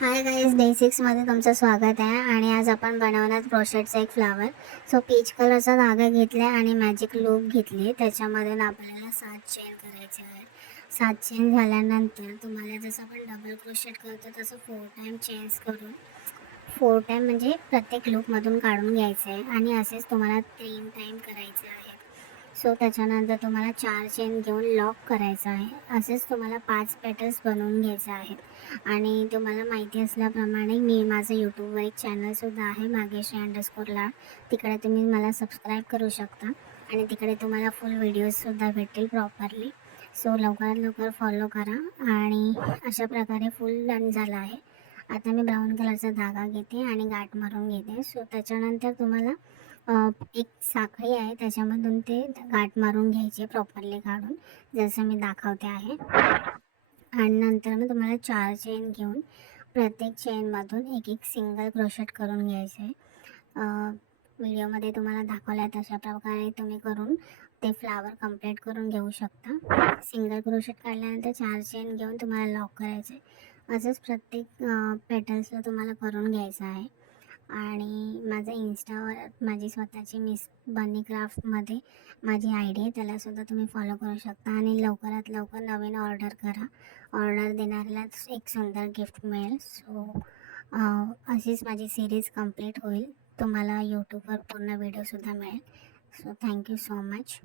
Hi guys, बेसिक्समध्ये तुमचं स्वागत आहे. आणि आज आपण बनवणार क्रोशेटचा एक फ्लावर. सो पीच कलरचा धागा घेतला आहे आणि मॅजिक लूप घेतली. त्याच्यामधून आपल्याला 7 चेन करायचे आहेत. 7 चेन झाल्यानंतर तुम्हाला जसं आपण डबल क्रोशेट करतो तसं 4 टाईम चेन्स करून 4 टाईम म्हणजे प्रत्येक लूपमधून काढून घ्यायचं आहे. आणि असेच तुम्हाला 3 टाईम करायचे आहे. सो त्याच्यानंतर तुम्हाला 4 चेन घेऊन लॉक करायचं आहे. असेच तुम्हाला 5 पेटल्स बनवून घ्यायचे आहेत. आणि तुम्हाला माहिती असल्याप्रमाणे माझं यूट्यूबवर एक चॅनलसुद्धा आहे, मागेश्री_लाड. तिकडे तुम्ही मला सबस्क्राईब करू शकता आणि तिकडे तुम्हाला फुल व्हिडिओजसुद्धा भेटतील प्रॉपरली. सो लवकरात लवकर फॉलो करा. आणि अशा प्रकारे फुल डन झालं आहे. आता मी ब्राऊन कलरचा धागा घेते आणि गाठ मारून घेते. सो त्याच्यानंतर तुम्हाला एक साखळी आहे, त्याच्यामधून ते गाठ मारून घ्यायचे प्रॉपरली काढून, जसं मी दाखवते आहे. आणि नंतर मग तुम्हाला 4 चेन घेऊन प्रत्येक चेनमधून एक एक सिंगल क्रोशेट करून घ्यायचं आहे. व्हिडिओमध्ये तुम्हाला दाखवलं आहे तशा प्रकारे तुम्ही करून ते फ्लावर कंप्लीट करून घेऊ शकता. सिंगल क्रोशेट काढल्यानंतर 4 चेन घेऊन तुम्हाला लॉक करायचं आहे. असंच प्रत्येक पेटल्सला तुम्हाला करून घ्यायचं आहे. आणि माझं इन्स्टावर माझी स्वतःची मिस बनी क्राफ्टमध्ये माझी आय डी आहे, त्यालासुद्धा तुम्ही फॉलो करू शकता. आणि लवकरात लवकर नवीन ऑर्डर करा. ऑर्डर देणाऱ्यालाच एक सुंदर गिफ्ट मिळेल. सो अशीच माझी सिरीज कंप्लीट होईल. तुम्हाला यूट्यूबवर पूर्ण व्हिडिओसुद्धा मिळेल. So thank you so much.